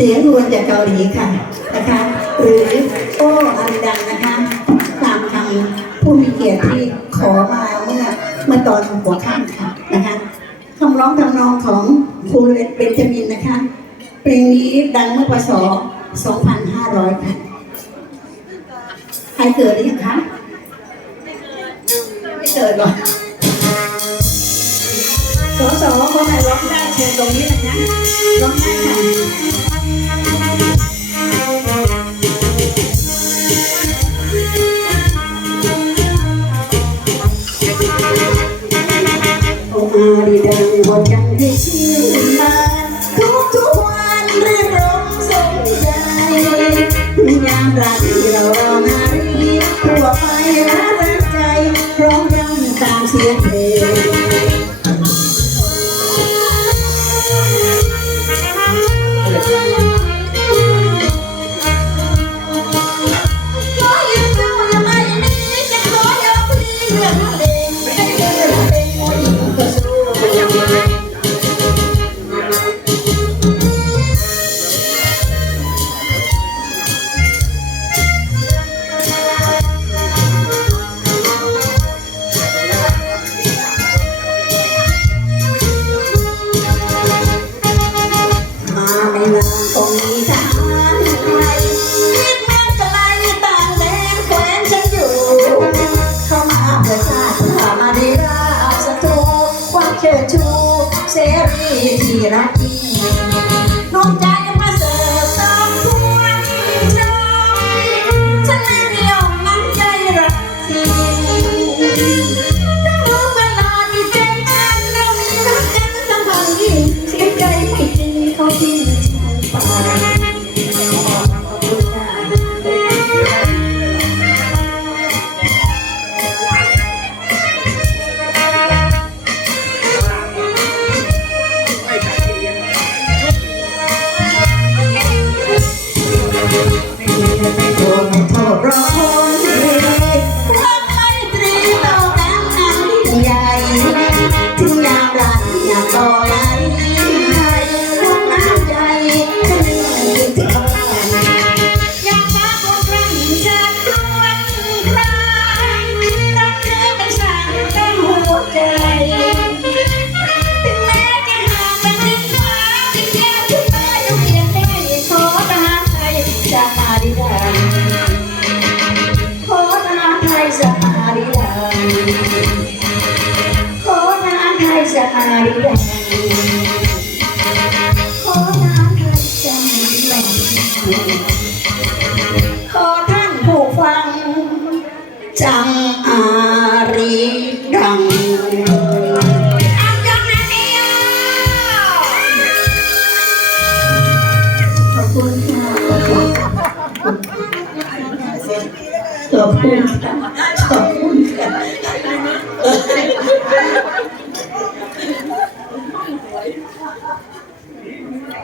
เสียงรวนจากเกาหลีค่ะนะคะ หรือโอ้อาริดังนะคะตามคำผู้มีเกียรติที่ขอมาเมื่อเมื่อตอนหัวค่ำค่ะนะคะคำร้องทำนองของครูเบนจามินนะคะ เพลงนี้ดังเมื่อปศ2500 ค่ะ ใครเกิดหรือยังคะ ไม่เกิดหรอกสอสอคนไหนร้องได้เชิญตรงนี้นะคะร้องได้ค่ะ โอ้อาดีดังบทยังให้ชื่อมาทุกทุกวันเรื่องรมสมใจยามรักที่เรารอนารีทั่วไปรักใจร้องรำตามเสียงเพลง ชิดชูเสรีที่รัก โด หารไทยจะมาดีดังขอหารไทยจะมาดีดังขอทหานไทยจะมาดีดังขอท่านผู้ฟังจัง 对呀是